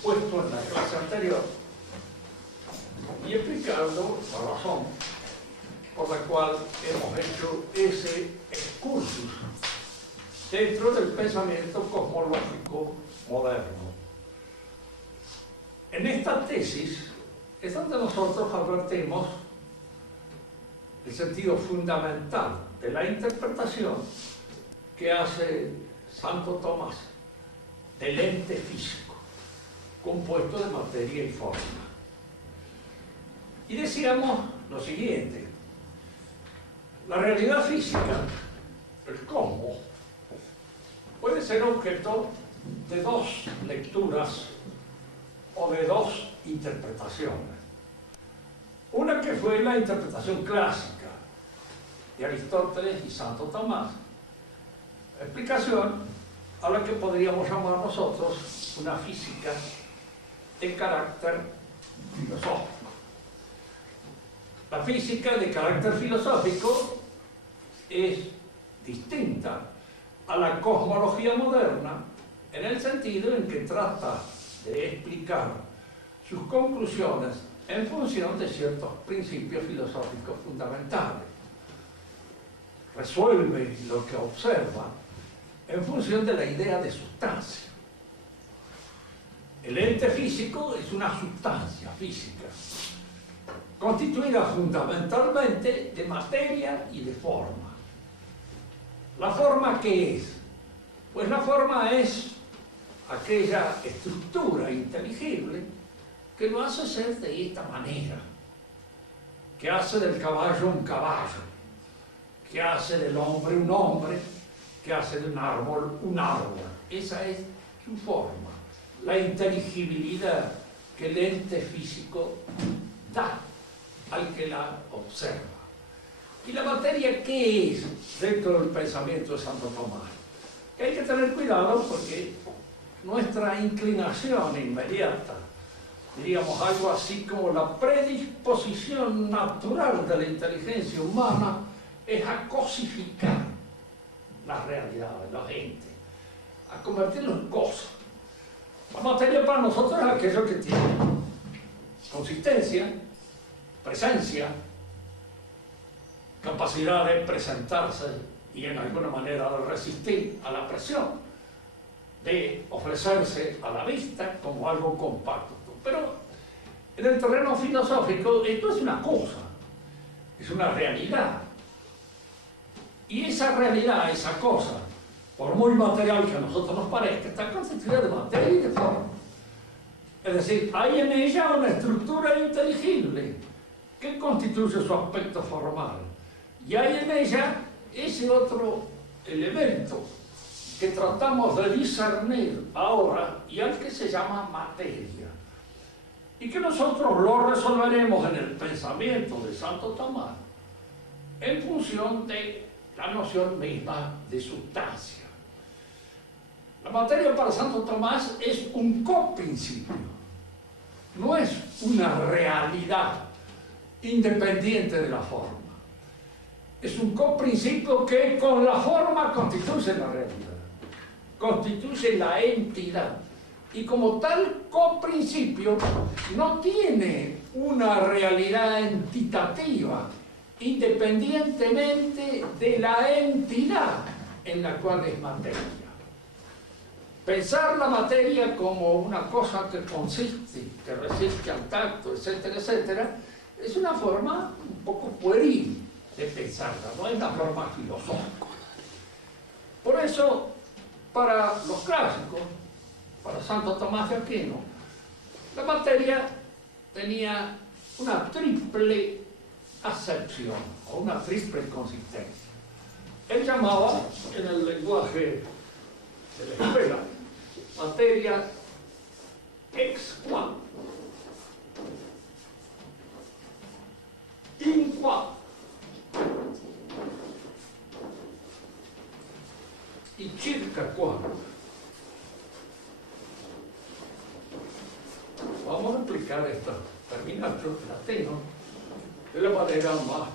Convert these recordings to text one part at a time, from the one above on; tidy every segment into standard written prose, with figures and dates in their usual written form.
expuesto en la clase anterior y explicando la razón por la cual hemos hecho ese excursus dentro del pensamiento cosmológico moderno. En esta tesis es donde nosotros advertimos el sentido fundamental de la interpretación que hace Santo Tomás del ente físico, compuesto de materia y forma. Y decíamos lo siguiente: la realidad física, el cosmos, puede ser objeto de dos lecturas o de dos interpretaciones. Una que fue la interpretación clásica de Aristóteles y Santo Tomás, explicación a la que podríamos llamar nosotros una física de carácter filosófico. La física de carácter filosófico es distinta a la cosmología moderna en el sentido en que trata de explicar sus conclusiones en función de ciertos principios filosóficos fundamentales. Resuelve lo que observa en función de la idea de sustancia. El ente físico es una sustancia física, constituida fundamentalmente de materia y de forma. ¿La forma qué es? Pues la forma es aquella estructura inteligible que lo hace ser de esta manera, que hace del caballo un caballo, que hace del hombre un hombre, que hace de un árbol un árbol. Esa es su forma, la inteligibilidad que el ente físico da al que la observa. ¿Y la materia qué es dentro del pensamiento de Santo Tomás? Que hay que tener cuidado porque nuestra inclinación inmediata, diríamos algo así como la predisposición natural de la inteligencia humana, es a cosificar las realidades, los entes, a convertirlos en cosas. La materia para nosotros es aquello que tiene consistencia, presencia, capacidad de presentarse y en alguna manera de resistir a la presión, de ofrecerse a la vista como algo compacto. Pero en el terreno filosófico esto es una cosa, es una realidad. Y esa realidad, esa cosa, por muy material que a nosotros nos parezca, está constituida de materia y de forma. Es decir, hay en ella una estructura inteligible que constituye su aspecto formal. Y hay en ella ese otro elemento que tratamos de discernir ahora y al que se llama materia. Y que nosotros lo resolveremos en el pensamiento de Santo Tomás en función de la noción misma de sustancia. La materia para Santo Tomás es un coprincipio, no es una realidad independiente de la forma. Es un coprincipio que con la forma constituye la realidad, constituye la entidad. Y como tal coprincipio no tiene una realidad entitativa independientemente de la entidad en la cual es materia. Pensar la materia como una cosa que consiste, que resiste al tacto, etcétera, etcétera, es una forma un poco pueril de pensarla, no es una forma filosófica. Por eso, para los clásicos, para Santo Tomás de Aquino, la materia tenía una triple acepción o una triple consistencia. Él llamaba, en el lenguaje de la escuela, materia ex qua, in qua y circa qua. Vamos a explicar esta terminación latino de la manera más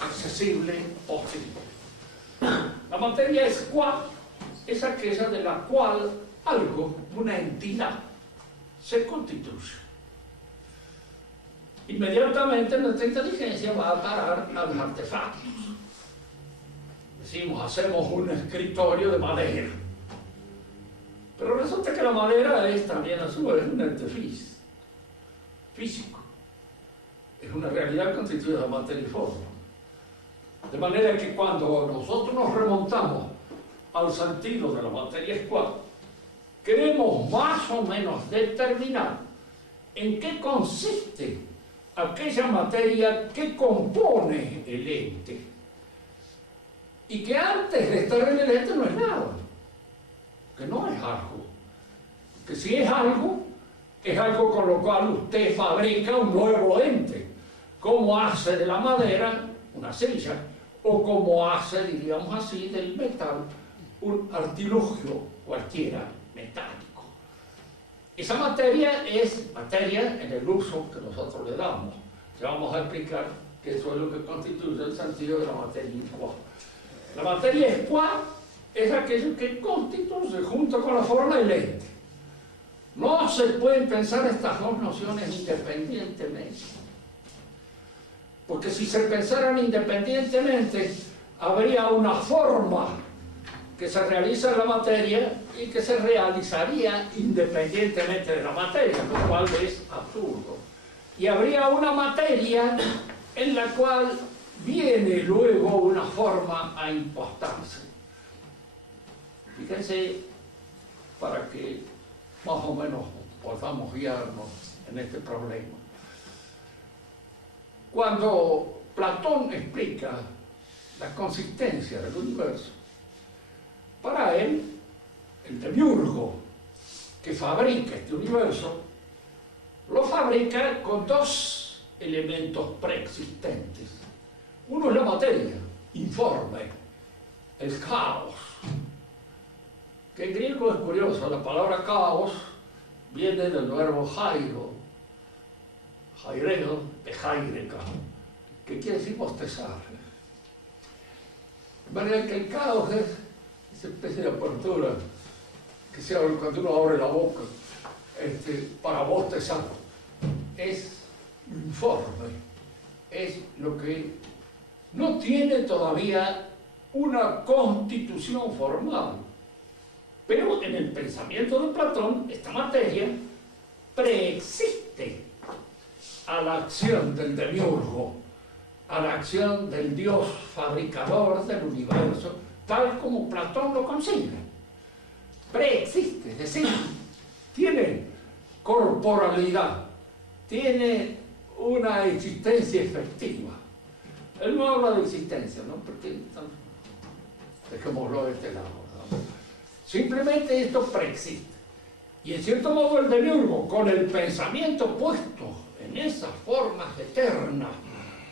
accesible posible. La materia es qua, es aquella de la cual algo, una entidad, se constituye. Inmediatamente nuestra inteligencia va a parar a los artefactos. Decimos, hacemos un escritorio de madera. Pero resulta que la madera es también a su vez un ente físico. Es una realidad constituida de materia y forma. De manera que cuando nosotros nos remontamos al sentido de la materia escuadra, queremos más o menos determinar en qué consiste aquella materia que compone el ente. Y que antes de estar en el ente no es nada. Que no es algo. Que si es algo con lo cual usted fabrica un nuevo ente. Como hace de la madera una silla, o como hace, diríamos así, del metal un artilugio cualquiera metálico. Esa materia es materia en el uso que nosotros le damos. Ya vamos a explicar que eso es lo que constituye el sentido de la materia escuadra. La materia escuadra es aquello que constituye junto con la forma el ente. No se pueden pensar estas dos nociones independientemente. Porque si se pensaran independientemente, habría una forma que se realiza en la materia y que se realizaría independientemente de la materia, lo cual es absurdo. Y habría una materia en la cual viene luego una forma a impostarse. Fíjense, para que más o menos podamos guiarnos en este problema. Cuando Platón explica la consistencia del universo, para él, el demiurgo que fabrica este universo, lo fabrica con dos elementos preexistentes. Uno es la materia, informe, el caos, que en griego es curioso, la palabra caos viene del verbo jairo, jaireo, de jaireka, que quiere decir bostezar. De manera que el caos es esa especie de apertura que se abre cuando uno abre la boca para bostezar. Es informe, es lo que no tiene todavía una constitución formal. Pero en el pensamiento de Platón, esta materia preexiste a la acción del demiurgo, a la acción del Dios fabricador del universo, tal como Platón lo concibe. Preexiste, es decir, tiene corporalidad, tiene una existencia efectiva. Él no habla de existencia, ¿no? Porque dejémoslo de este lado, ¿no? Simplemente esto preexiste. Y en cierto modo el demiurgo, con el pensamiento puesto en esas formas eternas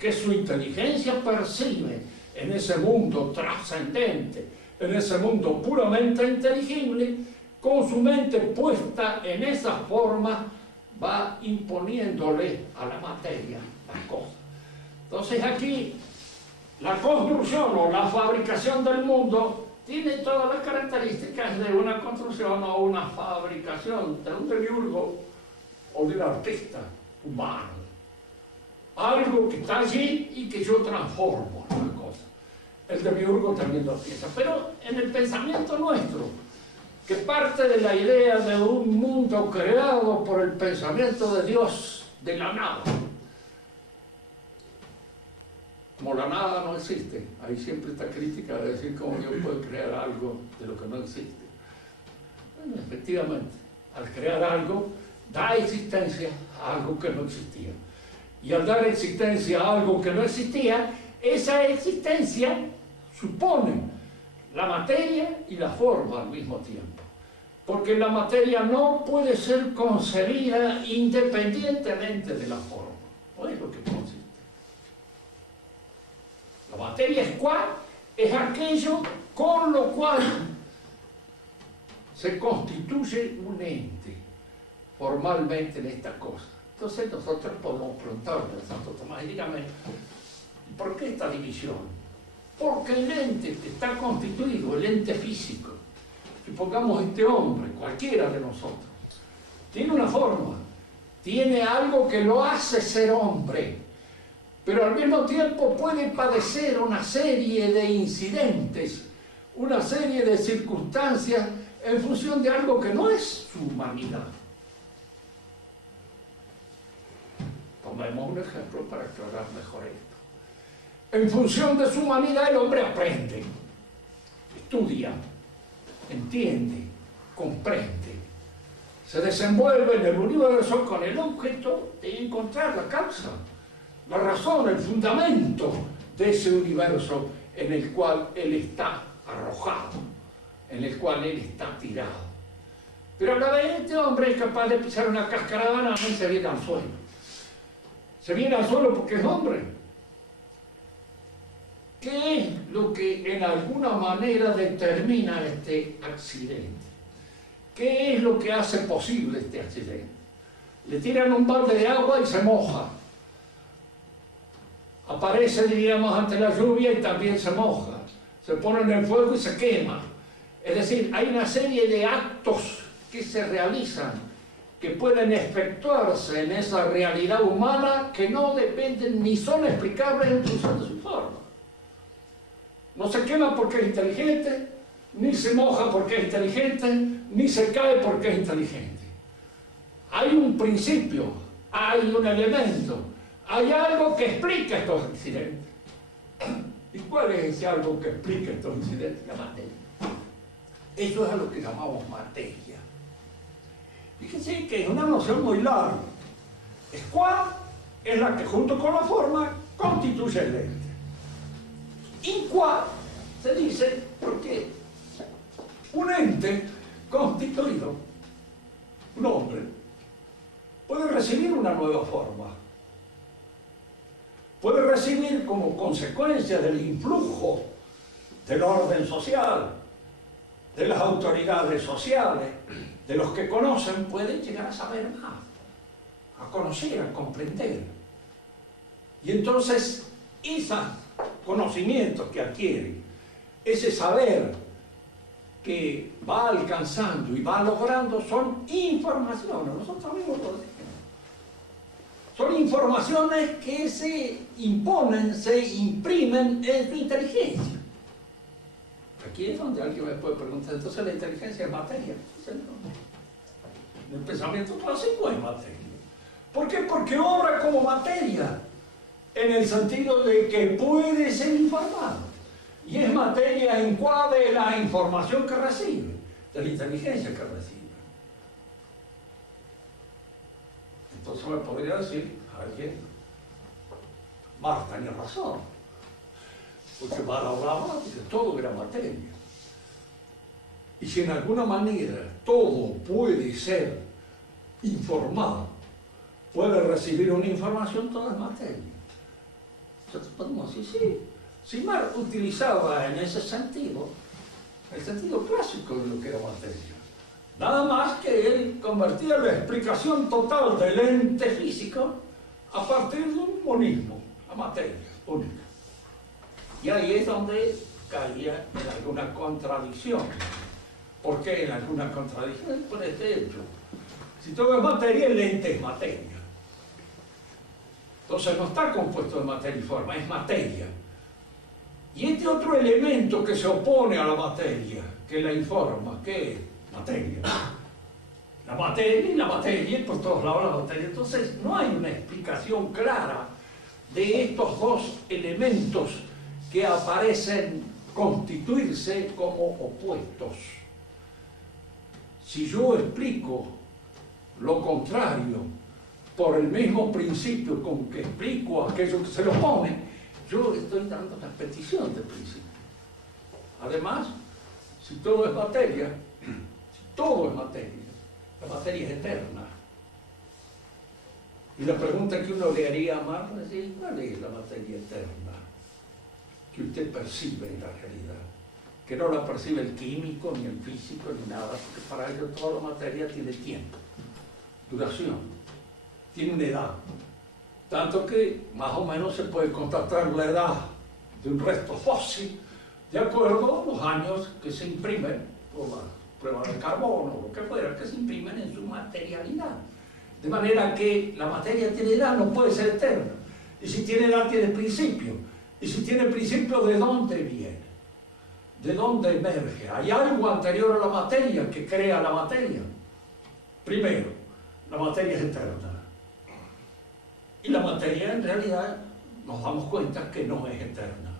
que su inteligencia percibe en ese mundo trascendente, en ese mundo puramente inteligible, con su mente puesta en esas formas, va imponiéndole a la materia las cosas. Entonces aquí, la construcción o la fabricación del mundo tiene todas las características de una construcción o una fabricación de un demiurgo o de un artista humano. Algo que está allí y que yo transformo en una cosa. El demiurgo también lo piensa, pero en el pensamiento nuestro, que parte de la idea de un mundo creado por el pensamiento de Dios de la nada. Como la nada no existe, hay siempre esta crítica de decir cómo Dios puede crear algo de lo que no existe. Bueno, efectivamente, al crear algo, da existencia a algo que no existía. Y al dar existencia a algo que no existía, esa existencia supone la materia y la forma al mismo tiempo. Porque la materia no puede ser concebida independientemente de la forma. No es lo que consiste. La materia escuadra es aquello con lo cual se constituye un ente formalmente en esta cosa. Entonces nosotros podemos preguntarle a Santo Tomás, y dígame, ¿por qué esta división? Porque el ente que está constituido, el ente físico, y pongamos este hombre, cualquiera de nosotros, tiene una forma, tiene algo que lo hace ser hombre, pero al mismo tiempo puede padecer una serie de incidentes, una serie de circunstancias en función de algo que no es su humanidad. Tomemos un ejemplo para aclarar mejor esto. En función de su humanidad el hombre aprende, estudia, entiende, comprende, se desenvuelve en el universo con el objeto de encontrar la causa, la razón, el fundamento de ese universo en el cual él está arrojado, en el cual él está tirado. Pero a la vez este hombre es capaz de pisar una cáscara de banana y se viene al suelo. Se viene al suelo porque es hombre. ¿Qué es lo que en alguna manera determina este accidente? ¿Qué es lo que hace posible este accidente? Le tiran un balde de agua y se moja. Aparece, diríamos, ante la lluvia y también se moja. Se pone en el fuego y se quema. Es decir, hay una serie de actos que se realizan, que pueden efectuarse en esa realidad humana que no dependen ni son explicables en función de su forma. No se quema porque es inteligente, ni se moja porque es inteligente, ni se cae porque es inteligente. Hay un principio, hay un elemento, hay algo que explica estos accidentes. ¿Y cuál es ese algo que explica estos incidentes? La materia. Eso es a lo que llamamos materia. Fíjense que es una noción muy larga. Qua es la que junto con la forma constituye el ente. In qua se dice porque un ente constituido, un hombre, puede recibir una nueva forma. Puede recibir como consecuencia del influjo del orden social, de las autoridades sociales, de los que conocen, pueden llegar a saber más, a conocer, a comprender. Y entonces, esos conocimientos que adquieren, ese saber que va alcanzando y va logrando, son informaciones, nosotros mismos lo decimos. Son informaciones que se imponen, se imprimen en su inteligencia. Aquí es donde alguien me puede preguntar, entonces la inteligencia es materia. El pensamiento clásico es materia. ¿Por qué? Porque obra como materia, en el sentido de que puede ser informado. Y es materia en cuá de la información que recibe, de la inteligencia que recibe. Entonces me podría decir alguien, Marta tiene razón, porque Marta hablaba de todo era materia. Y si en alguna manera todo puede ser informado, puede recibir una información, todo es materia. Entonces podemos decir, sí, si Marx utilizaba en ese sentido, el sentido clásico de lo que era materia. Nada más que él convertía la explicación total del ente físico a partir de un monismo, la materia única. Y ahí es donde caía en alguna contradicción. ¿Por qué en alguna contradicción? Por este hecho. Si todo es materia, el ente es materia. Entonces no está compuesto de materia y forma, es materia. Y este otro elemento que se opone a la materia, que la informa, ¿qué es? Materia. La materia y la materia, por todos lados la materia. Entonces no hay una explicación clara de estos dos elementos que aparecen constituirse como opuestos. Si yo explico lo contrario por el mismo principio con que explico aquello que se le opone, yo estoy dando la petición del principio. Además, si todo es materia, todo es materia, la materia es eterna. Y la pregunta que uno le haría a Marx es decir, ¿cuál es la materia eterna que usted percibe en la realidad? Que no la percibe el químico, ni el físico, ni nada, porque para ello toda la materia tiene tiempo, duración, tiene una edad. Tanto que más o menos se puede constatar la edad de un resto fósil de acuerdo a los años que se imprimen por la pruebas de carbono, lo que fuera, que se imprimen en su materialidad. De manera que la materia tiene edad, no puede ser eterna. Y si tiene edad, tiene principio. Y si tiene principio, ¿de dónde viene? ¿De dónde emerge? ¿Hay algo anterior a la materia que crea la materia? Primero, la materia es eterna. Y la materia, en realidad, nos damos cuenta que no es eterna.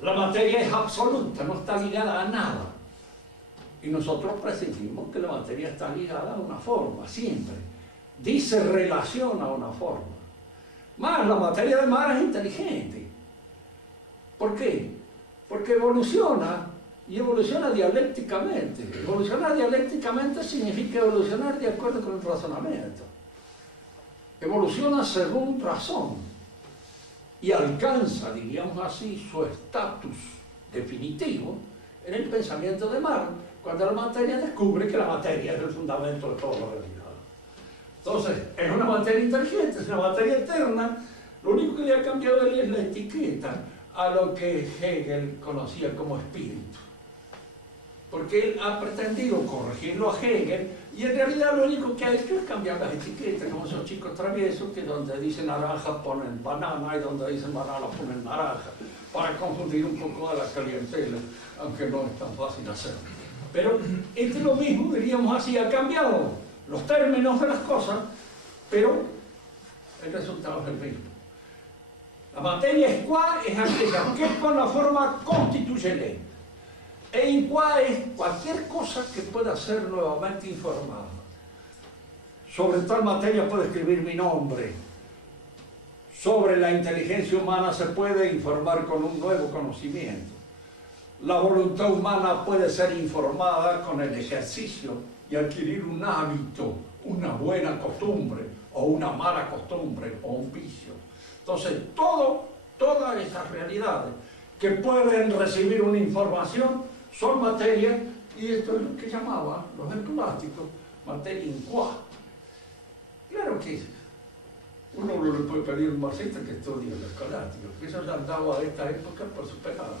La materia es absoluta, no está ligada a nada. Y nosotros presumimos que la materia está ligada a una forma, siempre. Dice relación a una forma. Más, la materia de mar es inteligente. ¿Por qué? Porque evoluciona, y evoluciona dialécticamente. Evolucionar dialécticamente significa evolucionar de acuerdo con el razonamiento. Evoluciona según razón y alcanza, diríamos así, su estatus definitivo en el pensamiento de Marx, cuando la materia descubre que la materia es el fundamento de toda la realidad. Entonces, es una materia inteligente, es una materia eterna. Lo único que le ha cambiado él es la etiqueta a lo que Hegel conocía como espíritu. Porque él ha pretendido corregirlo a Hegel y en realidad lo único que ha hecho es cambiar las etiquetas, como esos chicos traviesos que donde dicen naranja ponen banana y donde dicen banana ponen naranja, para confundir un poco a la clientela, aunque no es tan fácil hacerlo. Pero este es lo mismo, diríamos así, ha cambiado los términos de las cosas, pero el resultado es el mismo. La materia esquá es aquella que con la forma constituye ley. E inquá es cualquier cosa que pueda ser nuevamente informada. Sobre tal materia puedo escribir mi nombre. Sobre la inteligencia humana se puede informar con un nuevo conocimiento. La voluntad humana puede ser informada con el ejercicio y adquirir un hábito, una buena costumbre, o una mala costumbre, o un vicio. Entonces, todas esas realidades que pueden recibir una información son materia, y esto es lo que llamaban los escolásticos materia inquá. Claro que uno no le puede pedir a un marxista que estudie el escolástico, porque eso ya han dado a esta época por superado.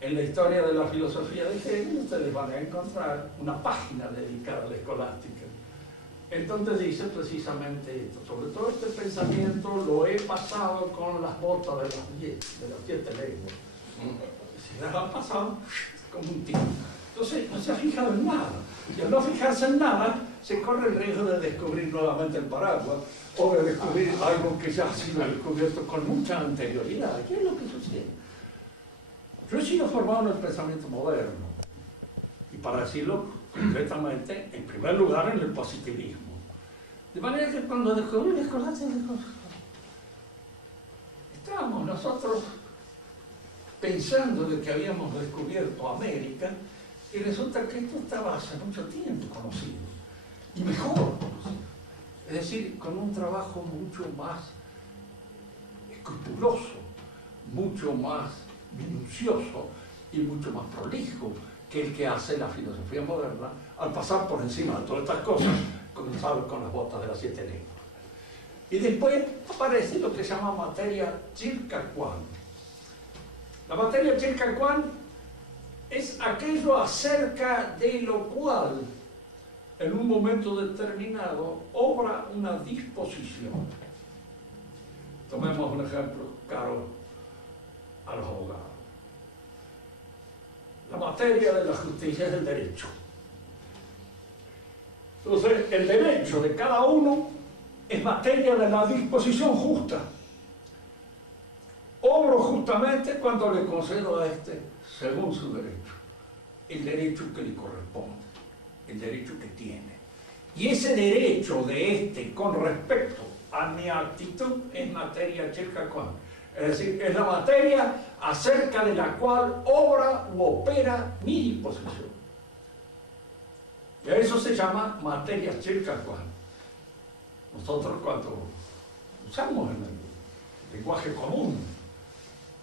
En la historia de la filosofía de Hegel ustedes van a encontrar una página dedicada a la escolástica. Entonces dice precisamente esto, sobre todo este pensamiento lo he pasado con las botas de las 7 lenguas. Se las han pasado como un tiro. Entonces no se ha fijado en nada. Y al no fijarse en nada, se corre el riesgo de descubrir nuevamente el paraguas o de descubrir algo que ya ha sido descubierto con mucha anterioridad. ¿Qué es lo que sucede? Yo he sido formado en el pensamiento moderno, y para decirlo concretamente, en primer lugar en el positivismo. De manera que cuando descubrí las cosas, estábamos nosotros pensando de que habíamos descubierto América, y resulta que esto estaba hace mucho tiempo conocido, y mejor conocido. Es decir, con un trabajo mucho más escrupuloso, mucho más minucioso y mucho más prolijo que el que hace la filosofía moderna al pasar por encima de todas estas cosas, comenzar con las botas de las 7 lenguas. Y después aparece lo que se llama materia Chilcacuán. La materia Chilcacuán es aquello acerca de lo cual en un momento determinado obra una disposición. Tomemos un ejemplo caro a los abogados. La materia de la justicia es el derecho. Entonces, el derecho de cada uno es materia de la disposición justa. Obro justamente cuando le concedo a este, según su derecho, el derecho que le corresponde, el derecho que tiene. Y ese derecho de este con respecto a mi actitud es materia Chilcacuán. Es decir, es la materia acerca de la cual obra u opera mi disposición. Y a eso se llama materia Chilcacuán. Nosotros cuando usamos en el lenguaje común,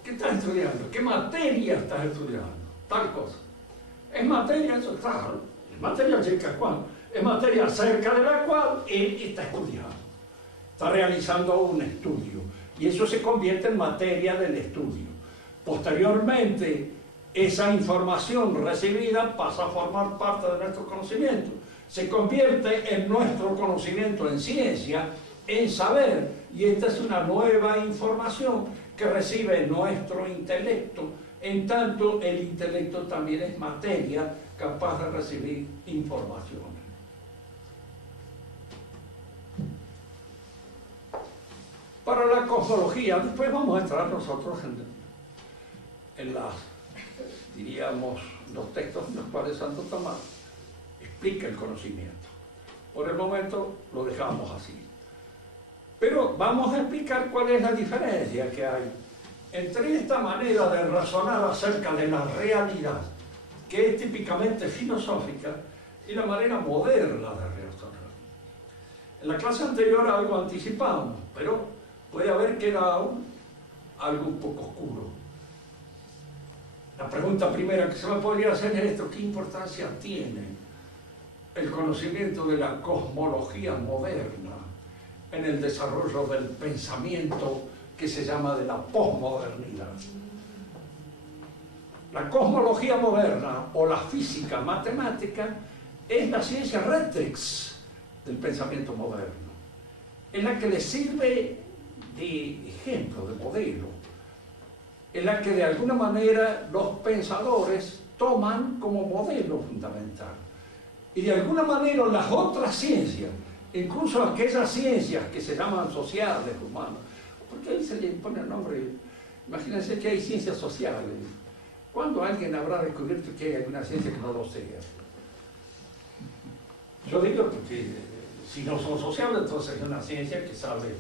¿qué estás estudiando? ¿Qué materia estás estudiando? Tal cosa. Es materia, eso está claro, es materia Chilcacuán, es materia acerca de la cual él está estudiando. Está realizando un estudio. Y eso se convierte en materia del estudio. Posteriormente, esa información recibida pasa a formar parte de nuestro conocimiento. Se convierte en nuestro conocimiento en ciencia, en saber, y esta es una nueva información que recibe nuestro intelecto, en tanto el intelecto también es materia capaz de recibir información. Para la cosmología, después vamos a entrar nosotros en las, diríamos, los textos en los cuales Santo Tomás explica el conocimiento. Por el momento lo dejamos así. Pero vamos a explicar cuál es la diferencia que hay entre esta manera de razonar acerca de la realidad, que es típicamente filosófica, y la manera moderna de razonar. En la clase anterior algo anticipamos, pero puede haber quedado algo un poco oscuro. La pregunta primera que se me podría hacer es esto: ¿qué importancia tiene el conocimiento de la cosmología moderna en el desarrollo del pensamiento que se llama de la posmodernidad? La cosmología moderna o la física matemática es la ciencia rectrix del pensamiento moderno, en la que le sirve de ejemplo, de modelo, en la que de alguna manera los pensadores toman como modelo fundamental. Y de alguna manera las otras ciencias, incluso aquellas ciencias que se llaman sociales, humanas, porque ahí se le pone el nombre, imagínense que hay ciencias sociales. ¿Cuándo alguien habrá descubierto que hay alguna ciencia que no lo sea? Yo digo porque si no son sociales, entonces hay una ciencia que sabe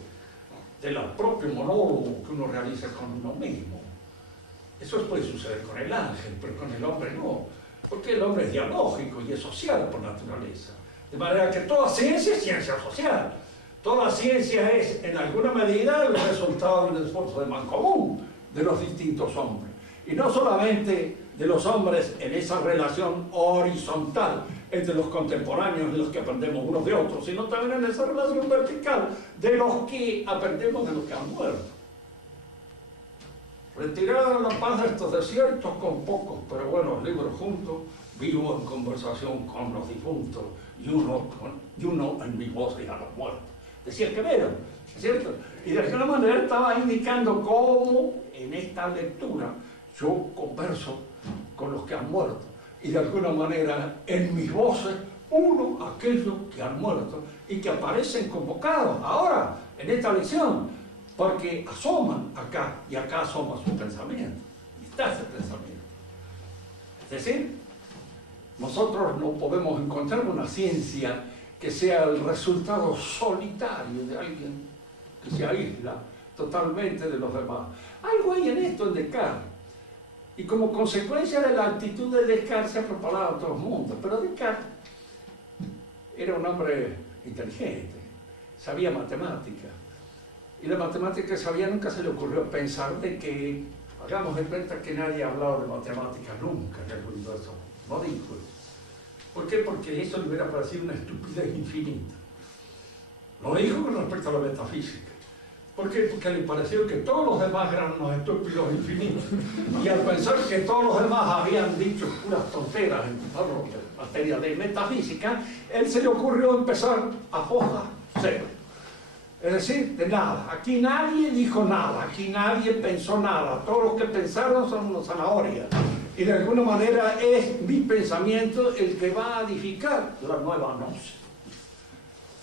del propio monólogo que uno realiza con uno mismo. Eso puede suceder con el ángel, pero con el hombre no, porque el hombre es dialógico y es social por naturaleza. De manera que toda ciencia es ciencia social. Toda ciencia es, en alguna medida, el resultado del esfuerzo de mancomun de los distintos hombres. Y no solamente de los hombres en esa relación horizontal entre los contemporáneos y los que aprendemos unos de otros, sino también en esa relación vertical de los que aprendemos de los que han muerto. Retirado la paz de estos desiertos con pocos pero buenos libros juntos, vivo en conversación con los difuntos y uno en mi voz y a los muertos. Decía Quevedo, ¿cierto? Y de alguna manera estaba indicando cómo en esta lectura yo converso con los que han muerto. Y de alguna manera en mis voces uno aquellos que han muerto y que aparecen convocados ahora en esta lección, porque asoman acá y acá asoma su pensamiento. Y está ese pensamiento. Es decir, nosotros no podemos encontrar una ciencia que sea el resultado solitario de alguien que se aísla totalmente de los demás. Algo hay en esto en Descartes. Y como consecuencia de la actitud de Descartes se ha propagado a todo el mundo. Pero Descartes era un hombre inteligente, sabía matemática. Y la matemática que sabía, nunca se le ocurrió pensar de que, hagamos de cuenta que nadie ha hablado de matemáticas nunca en el universo. No dijo eso. ¿Por qué? Porque eso le hubiera parecido una estupidez infinita. Lo dijo con respecto a la metafísica. ¿Por qué? Porque le pareció que todos los demás eran unos estúpidos infinitos. Y al pensar que todos los demás habían dicho puras tonteras en materia de metafísica, él se le ocurrió empezar a foja cero. Es decir, de nada. Aquí nadie dijo nada, aquí nadie pensó nada. Todos los que pensaron son unos zanahorias. Y de alguna manera es mi pensamiento el que va a edificar la nueva gnosis.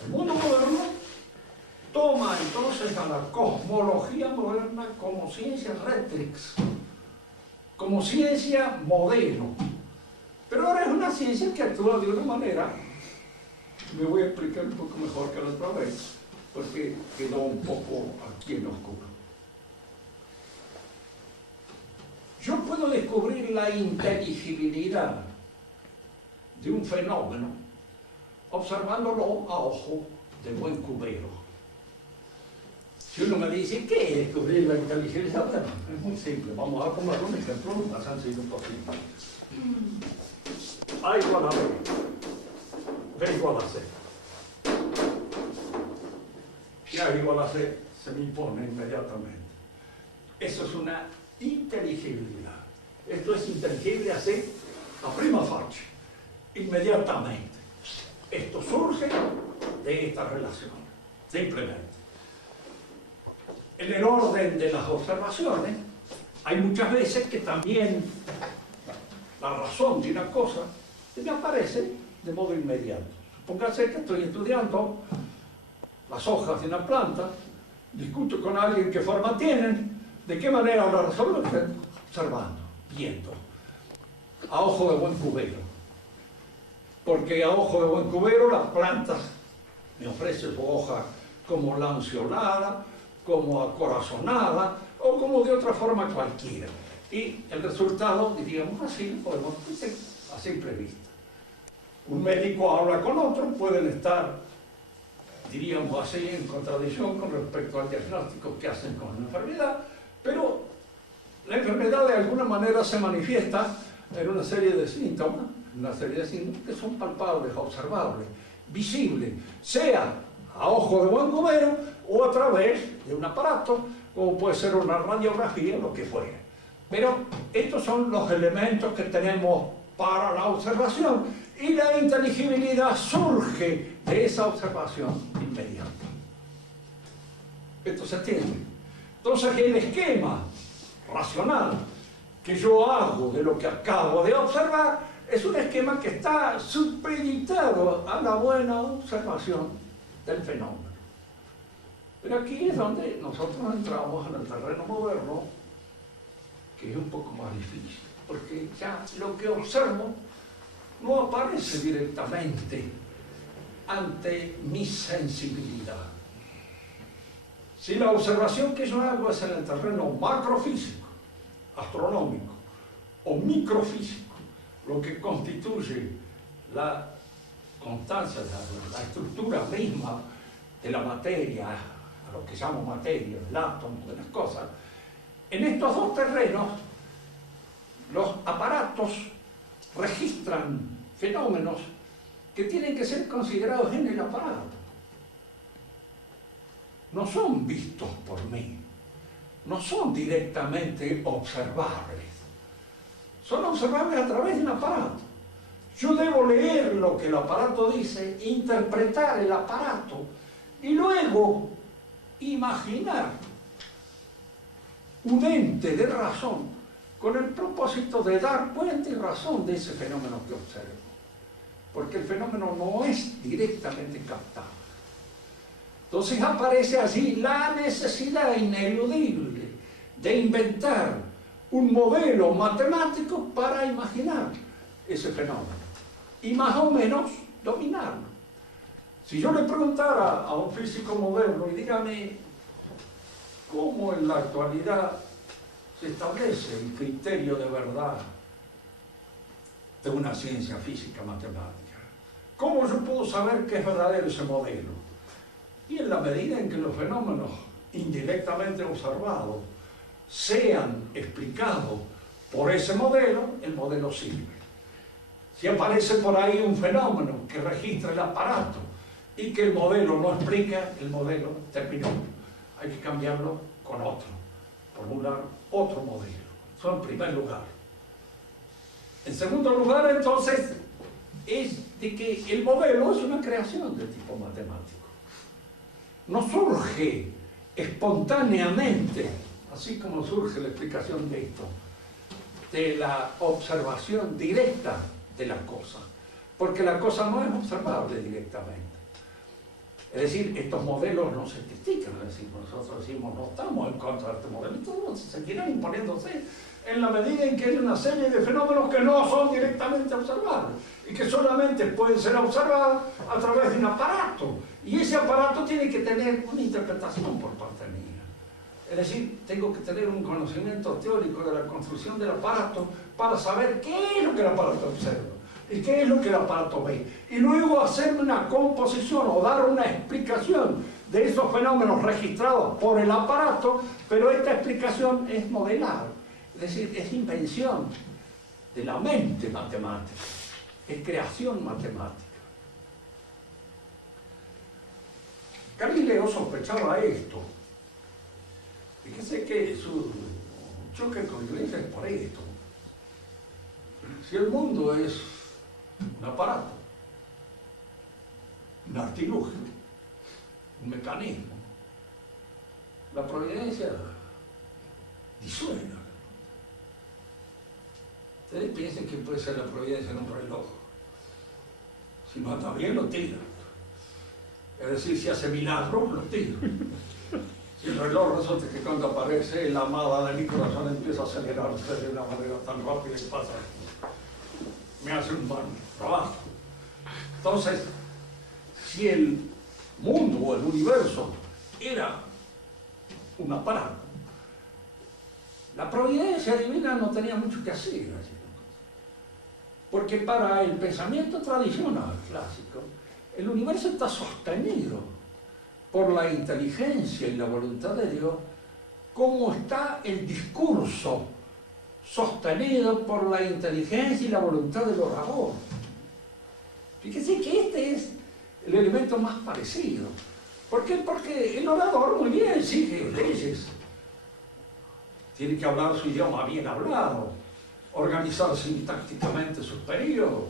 El mundo moderno toma entonces a la cosmología moderna como ciencia rectrix, como ciencia modelo. Pero ahora es una ciencia que actúa de una manera, me voy a explicar un poco mejor que la otra vez, porque quedó un poco aquí en oscuro. Yo puedo descubrir la inteligibilidad de un fenómeno observándolo a ojo de buen cubero. Si uno me dice, ¿qué es descubrir la inteligibilidad? Bueno, es muy simple. Vamos a poner un ejemplo lo más sencillo posible. A igual a B. B igual a C. Y A igual a C se me impone inmediatamente. Eso es una inteligibilidad. Esto es inteligible así, a prima facie, inmediatamente. Esto surge de esta relación, simplemente. En el orden de las observaciones, hay muchas veces que también la razón de una cosa me aparece de modo inmediato. Supóngase que estoy estudiando las hojas de una planta, discuto con alguien qué forma tienen, de qué manera la resuelvo, observando, viendo, a ojo de buen cubero. Porque a ojo de buen cubero las plantas me ofrecen su hoja como lanceolada, como acorazonada o como de otra forma cualquiera. Y el resultado, diríamos así, podemos decir a simple vista. Un médico habla con otro, pueden estar, diríamos así, en contradicción con respecto al diagnóstico que hacen con la enfermedad, pero la enfermedad de alguna manera se manifiesta en una serie de síntomas, que son palpables, observables, visibles, sea a ojo de buen cubero o a través de un aparato, como puede ser una radiografía, lo que fuera. Pero estos son los elementos que tenemos para la observación y la inteligibilidad surge de esa observación inmediata. Esto se entiende. Entonces el esquema racional que yo hago de lo que acabo de observar es un esquema que está supeditado a la buena observación del fenómeno. Pero aquí es donde nosotros entramos en el terreno moderno, que es un poco más difícil, porque ya lo que observo no aparece directamente ante mi sensibilidad. Si la observación que yo hago es en el terreno macrofísico, astronómico, o microfísico, lo que constituye la constancia, la estructura misma de la materia, a lo que llamo materia, del átomo, de las cosas, en estos dos terrenos los aparatos registran fenómenos que tienen que ser considerados en el aparato. No son vistos por mí, no son directamente observables. Son observables a través de un aparato. Yo debo leer lo que el aparato dice, interpretar el aparato y luego imaginar un ente de razón con el propósito de dar cuenta y razón de ese fenómeno que observo. Porque el fenómeno no es directamente captado. Entonces aparece allí la necesidad ineludible de inventar un modelo matemático para imaginar ese fenómeno y más o menos dominarlo. Si yo le preguntara a un físico moderno y dígame cómo en la actualidad se establece el criterio de verdad de una ciencia física matemática, ¿cómo yo puedo saber que es verdadero ese modelo? Y en la medida en que los fenómenos indirectamente observados sean explicados por ese modelo, el modelo sirve. Si aparece por ahí un fenómeno que registra el aparato y que el modelo no explica, el modelo terminó. Hay que cambiarlo con otro, formular otro modelo. Eso en primer lugar. En segundo lugar, entonces, es de que el modelo es una creación de tipo matemático. No surge espontáneamente, así como surge la explicación de esto, de la observación directa de la cosa, porque la cosa no es observable directamente. Es decir, estos modelos no se critican, es decir, nosotros decimos no estamos en contra de este modelo, y todos seguirán imponiéndose en la medida en que hay una serie de fenómenos que no son directamente observables y que solamente pueden ser observados a través de un aparato, y ese aparato tiene que tener una interpretación por parte mía. Es decir, tengo que tener un conocimiento teórico de la construcción del aparato para saber qué es lo que el aparato observa y qué es lo que el aparato ve. Y luego hacerme una composición o dar una explicación de esos fenómenos registrados por el aparato, pero esta explicación es modelar, es decir, es invención de la mente matemática, es creación matemática. Galileo sospechaba esto. Fíjese que su choque con la Iglesia es por esto. Si el mundo es un aparato, un artilugio, un mecanismo, la providencia disuena. Ustedes piensen que puede ser la providencia en un reloj. Si no anda bien, lo tira. Es decir, si hace milagros, lo tira. Si el reloj resulta que cuando aparece la amada de mi corazón empieza a acelerarse de una manera tan rápida y pasa, me hace un buen trabajo. Entonces, si el mundo o el universo era un aparato, la providencia divina no tenía mucho que hacer allí. Porque para el pensamiento tradicional clásico, el universo está sostenido por la inteligencia y la voluntad de Dios, como está el discurso sostenido por la inteligencia y la voluntad del orador. Fíjense que este es el elemento más parecido. ¿Por qué? Porque el orador muy bien sigue leyes. Tiene que hablar su idioma bien hablado, organizar sintácticamente sus periodos,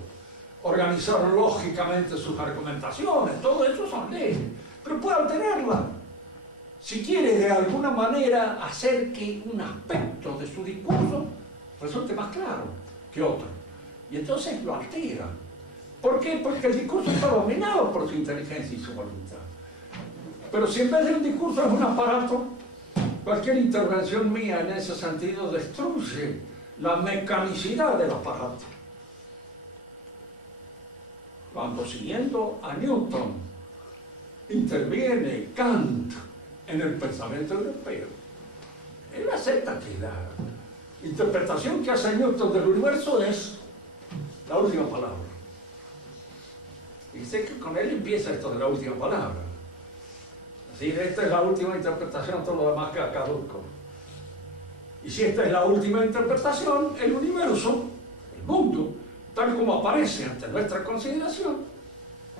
organizar lógicamente sus argumentaciones, todo eso son leyes, pero puede alterarlas. Si quiere de alguna manera hacer que un aspecto de su discurso resulte más claro que otro, y entonces lo altera. ¿Por qué? Porque el discurso está dominado por su inteligencia y su voluntad. Pero si en vez de un discurso es un aparato, cualquier intervención mía en ese sentido destruye la mecanicidad del aparato. Cuando, siguiendo a Newton, interviene Kant en el pensamiento europeo, él acepta que la interpretación que hace Newton del universo es la última palabra. Y sé que con él empieza esto de la última palabra. Es decir, esta es la última interpretación, todo lo demás queda caduco. Y si esta es la última interpretación, el universo, el mundo, tal como aparece ante nuestra consideración,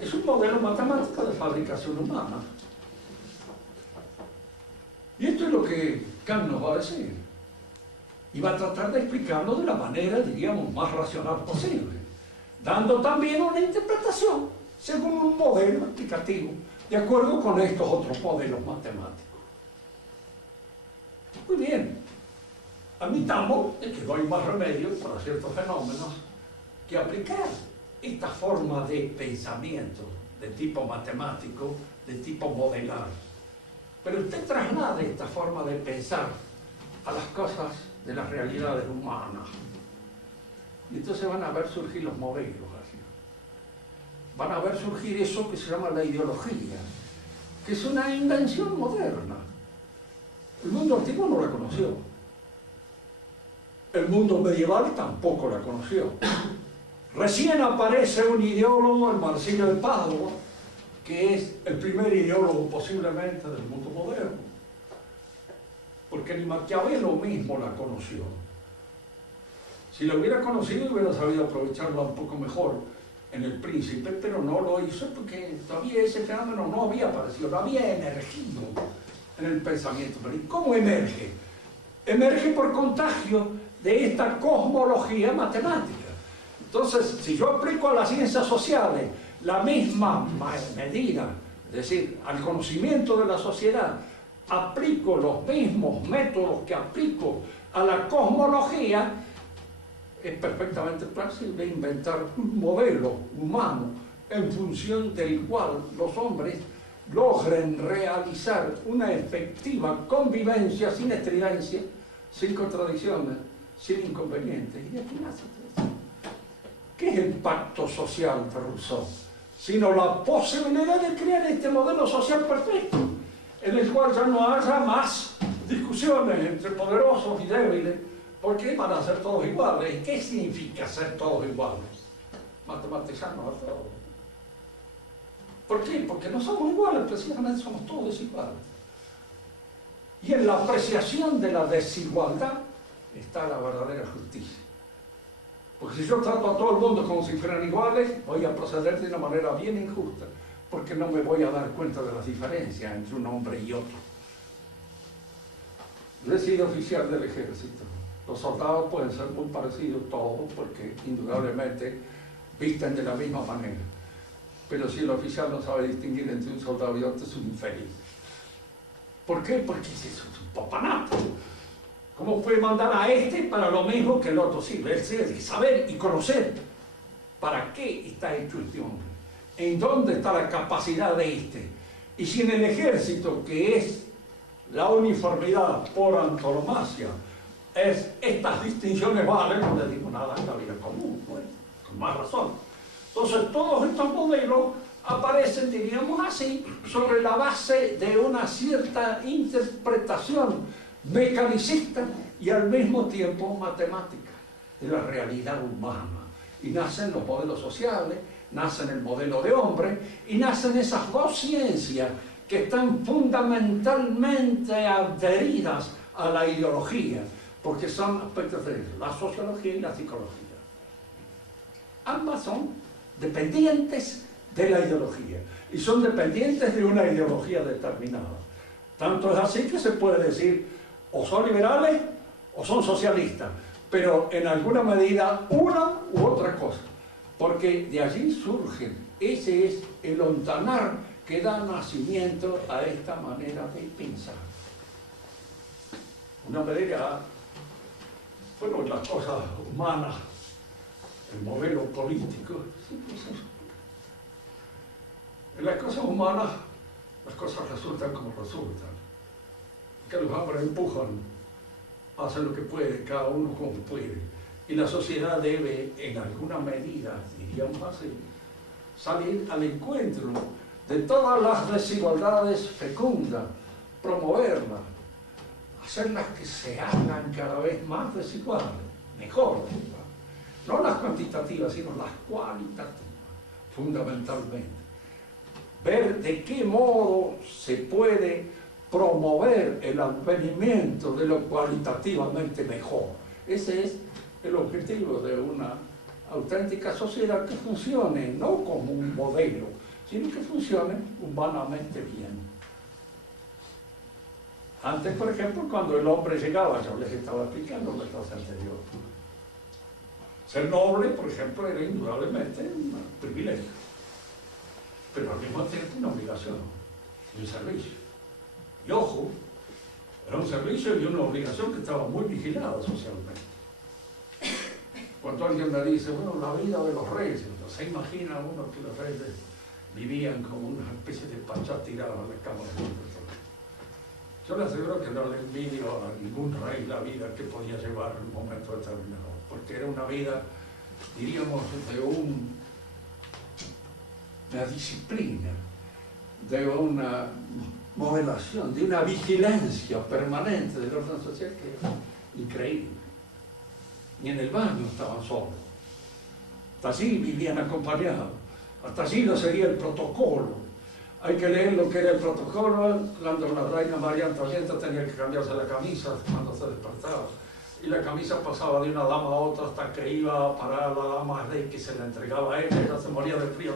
es un modelo matemático de fabricación humana. Y esto es lo que Kant nos va a decir. Y va a tratar de explicarlo de la manera, diríamos, más racional posible, dando también una interpretación según un modelo explicativo, de acuerdo con estos otros modelos matemáticos. Muy bien. Admitamos que no hay más remedio para ciertos fenómenos que aplicar esta forma de pensamiento de tipo matemático, de tipo modelar. Pero usted traslade esta forma de pensar a las cosas de las realidades humanas. Y entonces van a ver surgir los modelos así. Van a ver surgir eso que se llama la ideología, que es una invención moderna. El mundo antiguo no la conoció. El mundo medieval tampoco la conoció. Recién aparece un ideólogo, el Marsilio de Padua, que es el primer ideólogo posiblemente del mundo moderno. Porque ni Maquiavelo mismo la conoció. Si la hubiera conocido, hubiera sabido aprovecharla un poco mejor en El Príncipe, pero no lo hizo porque todavía ese fenómeno no había aparecido, no había emergido en el pensamiento. Pero ¿y cómo emerge? Emerge por contagio de esta cosmología matemática. Entonces, si yo aplico a las ciencias sociales la misma medida, es decir, al conocimiento de la sociedad, aplico los mismos métodos que aplico a la cosmología, es perfectamente posible inventar un modelo humano en función del cual los hombres logren realizar una efectiva convivencia sin estridencia, sin contradicciones, sin inconvenientes. Y de aquí nace todo esto. ¿Qué es el pacto social de Rousseau? Sino la posibilidad de crear este modelo social perfecto, en el cual ya no haya más discusiones entre poderosos y débiles, porque van a ser todos iguales. ¿Y qué significa ser todos iguales? Matematizando a todos. ¿Por qué? Porque no somos iguales, precisamente somos todos iguales. Y en la apreciación de la desigualdad está la verdadera justicia. Porque si yo trato a todo el mundo como si fueran iguales, voy a proceder de una manera bien injusta, porque no me voy a dar cuenta de las diferencias entre un hombre y otro. Yo he sido oficial del ejército Los soldados pueden ser muy parecidos todos porque indudablemente visten de la misma manera. Pero si el oficial no sabe distinguir entre un soldado y otro, es un infeliz. ¿Por qué? Porque es un papanato. ¿Cómo puede mandar a este para lo mismo que el otro? Sí, él tiene que saber y conocer para qué está hecho este hombre, en dónde está la capacidad de este. Y si en el ejército, que es la uniformidad por antonomasia, estas distinciones valen, no le digo nada en la vida común, pues, con más razón. Entonces todos estos modelos aparecen, diríamos así, sobre la base de una cierta interpretación mecanicista y al mismo tiempo matemática de la realidad humana. Y nacen los modelos sociales, nacen el modelo de hombre y nacen esas dos ciencias que están fundamentalmente adheridas a la ideología, porque son aspectos de la sociología y la psicología. Ambas son dependientes de la ideología y son dependientes de una ideología determinada. Tanto es así que se puede decir o son liberales o son socialistas, pero en alguna medida una u otra cosa, porque de allí surgen, ese es el hontanar que da nacimiento a esta manera de pensar. Una manera, bueno, las cosas humanas, el modelo político, en las cosas humanas las cosas resultan como resultan, que los hombres empujan, hacen lo que puede, cada uno como puede, y la sociedad debe en alguna medida, diríamos así, salir al encuentro de todas las desigualdades fecundas, promoverlas, hacerlas que se hagan cada vez más desiguales, mejor, no las cuantitativas, sino las cualitativas, fundamentalmente. Ver de qué modo se puede promover el advenimiento de lo cualitativamente mejor. Ese es el objetivo de una auténtica sociedad que funcione, no como un modelo, sino que funcione humanamente bien. Antes, por ejemplo, cuando el hombre llegaba, yo les estaba explicando en la clase anterior, ser noble, por ejemplo, era indudablemente un privilegio, pero al mismo tiempo una obligación y un servicio. Y ojo, era un servicio y una obligación que estaba muy vigilada socialmente. Cuando alguien me dice, bueno, la vida de los reyes, se imagina uno que los reyes vivían como una especie de pachá tirado en la cama de los reyes. Yo le aseguro que no le envidio a ningún rey la vida que podía llevar en un momento determinado, porque era una vida, diríamos, de una disciplina, de una modelación, de una vigilancia permanente del orden social que era increíble. Ni en el baño estaban solos, hasta allí vivían acompañados, hasta allí lo seguía el protocolo. Hay que leer lo que era el protocolo cuando la reina María Antonieta tenía que cambiarse la camisa cuando se despertaba. Y la camisa pasaba de una dama a otra hasta que iba a parar a la dama rey que se la entregaba a ella se moría de frío,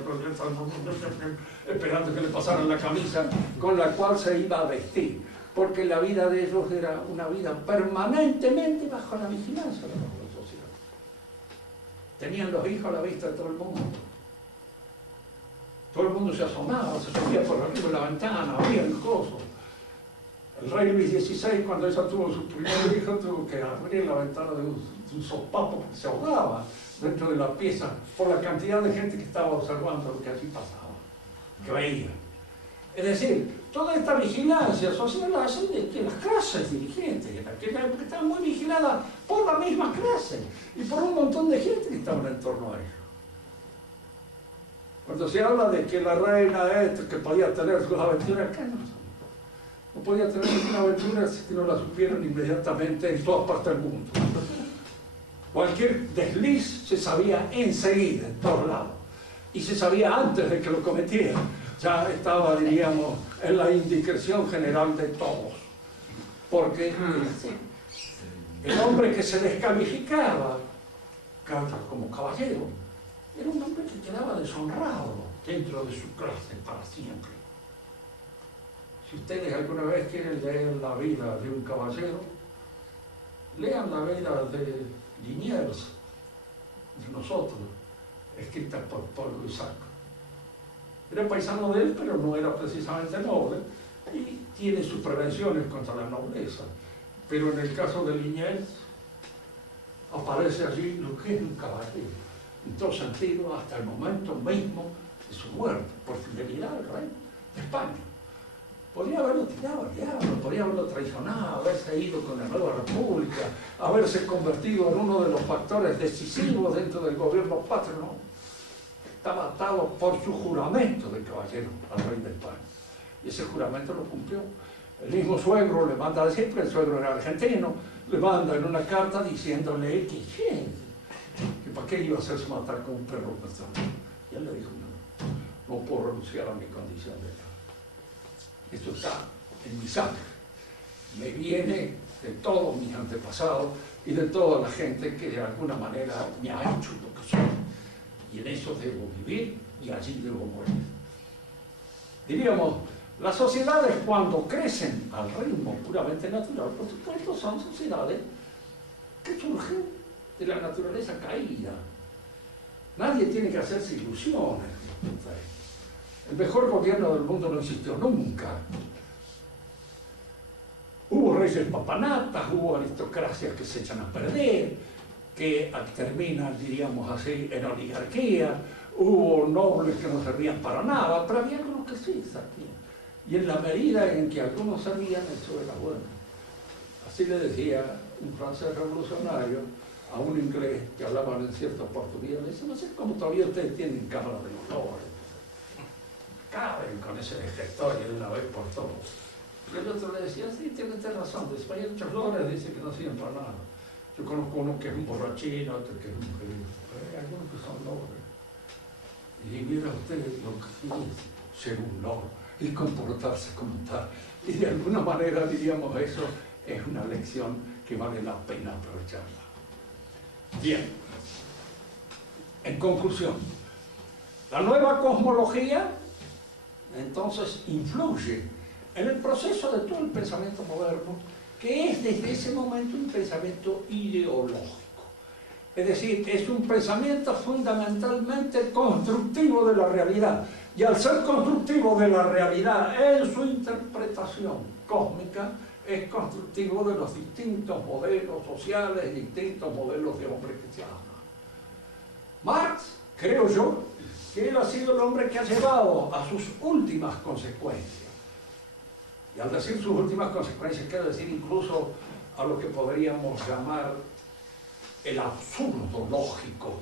esperando que le pasaran la camisa con la cual se iba a vestir. Porque la vida de ellos era una vida permanentemente bajo la vigilancia de la sociedad. Tenían los hijos a la vista de todo el mundo. Todo el mundo se asomaba, se subía por arriba de la ventana, abría el coso. El rey Luis XVI, cuando ella tuvo su primer hijo, tuvo que abrir la ventana de un sopapo porque se ahogaba dentro de la pieza por la cantidad de gente que estaba observando lo que allí pasaba, que veía. Es decir, toda esta vigilancia social hace de que las clases dirigentes en aquella época estaban muy vigiladas por la misma clase y por un montón de gente que estaba en torno a ellos. Cuando se habla de que la reina que podía tener sus aventuras, ¿qué no podía tener ninguna aventura si no la supieron inmediatamente en todas partes del mundo? Cualquier desliz se sabía enseguida, en todos lados, y se sabía antes de que lo cometiera. Ya estaba, diríamos, en la indiscreción general de todos, porque el hombre que se descalificaba como caballero era un hombre que quedaba deshonrado dentro de su clase para siempre. Si ustedes alguna vez quieren leer la vida de un caballero, Lean la vida de Liniers, de nosotros, escrita por Paul Louis-Sacre. Era paisano de él, pero no era precisamente noble, y tiene sus prevenciones contra la nobleza. Pero en el caso de Liniers, aparece allí lo que es un caballero, en todo sentido, hasta el momento mismo de su muerte, por fidelidad al rey de España. Podría haberlo tirado al diablo, podría haberlo traicionado, haberse ido con la nueva república, haberse convertido en uno de los factores decisivos dentro del gobierno patrio, ¿no? Estaba atado por su juramento de caballero al rey de España. Y ese juramento lo cumplió. El mismo suegro le manda a decir, que el suegro era argentino, le manda en una carta diciéndole que para qué iba a hacerse matar con un perro pesado. Y él le dijo, no puedo renunciar a mi condición de tal. Esto está en mi sangre. Me viene de todos mis antepasados y de toda la gente que de alguna manera me ha hecho lo que soy. Y en eso debo vivir y allí debo morir. Diríamos, las sociedades cuando crecen al ritmo puramente natural, por supuesto, son sociedades que surgen de la naturaleza caída. Nadie tiene que hacerse ilusiones. El mejor gobierno del mundo no existió nunca. Hubo reyes papanatas, hubo aristocracias que se echan a perder, que terminan, diríamos así, en oligarquía, hubo nobles que no servían para nada, pero había algunos que sí servían. Y en la medida en que algunos servían, eso era bueno. Así le decía un francés revolucionario a un inglés que hablaba en cierto portugués, le dice, no sé cómo todavía ustedes tienen Cámara de los Lores. Caben con ese escritorio de una vez por todos. Y el otro le decía, sí, tiene razón, después hay muchos lores, dice que no sirven para nada. Yo conozco uno que es un borrachín, otro que es un querido, pero hay algunos que son lores. Y mira usted lo que es ser un lord y comportarse como tal. Y de alguna manera, diríamos, eso es una lección que vale la pena aprovecharla. Bien, en conclusión, la nueva cosmología entonces influye en el proceso de todo el pensamiento moderno, que es desde ese momento un pensamiento ideológico. Es decir, es un pensamiento fundamentalmente constructivo de la realidad. Y al ser constructivo de la realidad en su interpretación cósmica, es constructivo de los distintos modelos sociales, distintos modelos de hombre que se ama. Marx, creo yo, que él ha sido el hombre que ha llevado a sus últimas consecuencias. Y al decir sus últimas consecuencias, quiero decir incluso a lo que podríamos llamar el absurdo lógico,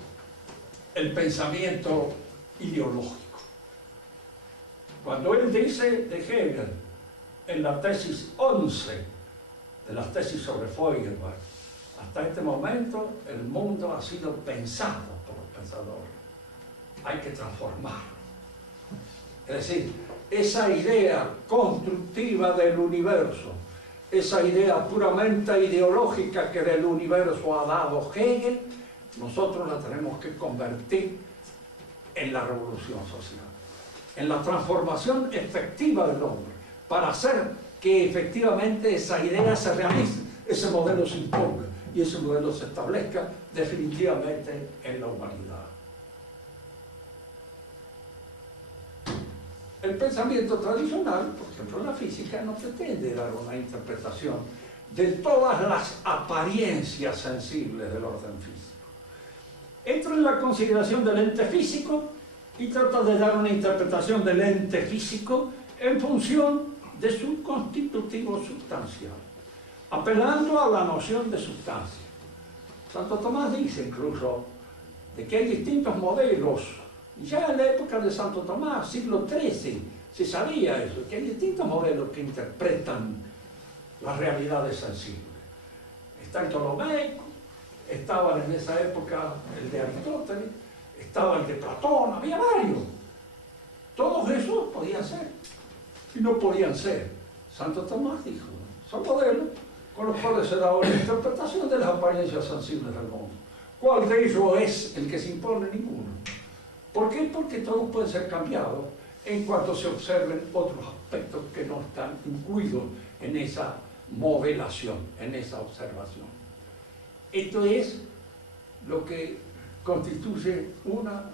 el pensamiento ideológico. Cuando él dice de Hegel, en la tesis 11 de las tesis sobre Feuerbach, hasta este momento el mundo ha sido pensado por los pensadores. Hay que transformarlo. Es decir, esa idea constructiva del universo, esa idea puramente ideológica que del universo ha dado Hegel, nosotros la tenemos que convertir en la revolución social, en la transformación efectiva del hombre, para hacer que efectivamente esa idea se realice, ese modelo se imponga y ese modelo se establezca definitivamente en la humanidad. El pensamiento tradicional, por ejemplo en la física, no pretende dar una interpretación de todas las apariencias sensibles del orden físico. Entra en la consideración del ente físico y trata de dar una interpretación del ente físico en función de su constitutivo sustancial, apelando a la noción de sustancia. Santo Tomás dice incluso de que hay distintos modelos. Ya en la época de Santo Tomás, siglo XIII, se sabía eso, que hay distintos modelos que interpretan las realidades sensibles. Está el Ptolomeico, estaba en esa época el de Aristóteles, estaba el de Platón, había varios. Todos esos podían ser, y no podían ser. Santo Tomás dijo, son modelos con los cuales se da una interpretación de las apariencias sensibles del mundo. ¿Cuál de ellos es el que se impone? Ninguno. ¿Por qué? Porque todos pueden ser cambiados en cuanto se observen otros aspectos que no están incluidos en esa modelación, en esa observación. Esto es lo que constituye una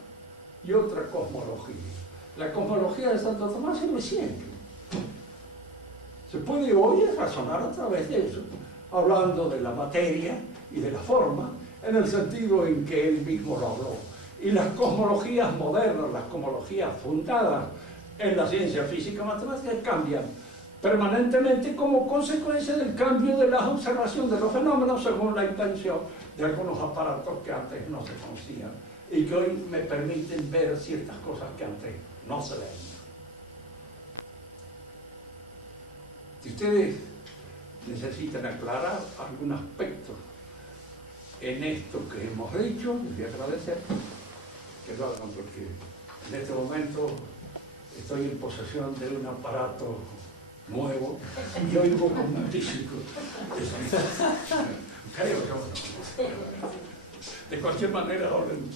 y otra cosmología. La cosmología de Santo Tomás sirve siempre. Se puede hoy razonar a través de eso, hablando de la materia y de la forma, en el sentido en que él mismo lo habló. Y las cosmologías modernas, las cosmologías fundadas en la ciencia física matemática, cambian permanentemente como consecuencia del cambio de la observación de los fenómenos según la invención de algunos aparatos que antes no se conocían y que hoy me permiten ver ciertas cosas que antes no se veían. Si ustedes necesitan aclarar algún aspecto en esto que hemos dicho, les voy a agradecer que lo hagan, porque en este momento estoy en posesión de un aparato nuevo y oigo como un tísico. Creo que bueno. De cualquier manera, hablen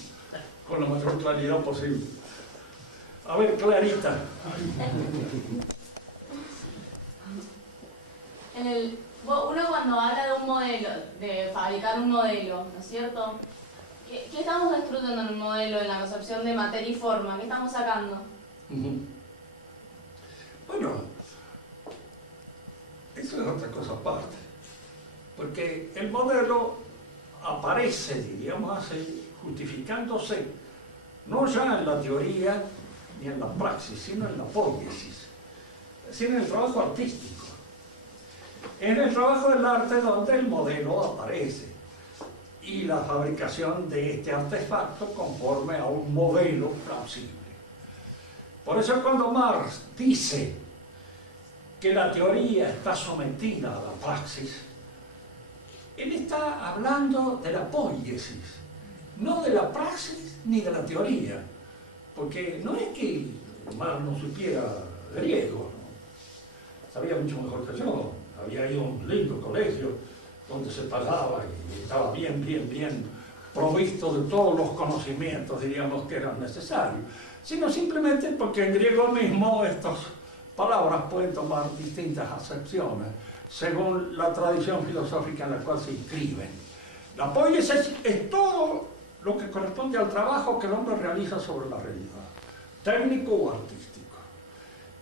con la mayor claridad posible. A ver, Clarita. Uno cuando habla de un modelo, de fabricar un modelo, ¿no es cierto? ¿Qué estamos destruyendo en un modelo, en la concepción de materia y forma? ¿Qué estamos sacando? Bueno, eso es otra cosa aparte, porque el modelo aparece, diríamos así, justificándose no ya en la teoría ni en la praxis, sino en la poiesis, es decir, en el trabajo artístico. En el trabajo del arte donde el modelo aparece y la fabricación de este artefacto conforme a un modelo plausible. Por eso cuando Marx dice que la teoría está sometida a la praxis, él está hablando de la poiesis, no de la praxis ni de la teoría, porque no es que Marx no supiera griego, ¿no? Sabía mucho mejor que yo. Había ido a un lindo colegio donde se pagaba y estaba bien provisto de todos los conocimientos, diríamos, que eran necesarios, sino simplemente porque en griego mismo estas palabras pueden tomar distintas acepciones según la tradición filosófica en la cual se inscriben. La poiesis es todo lo que corresponde al trabajo que el hombre realiza sobre la realidad, técnico o artístico.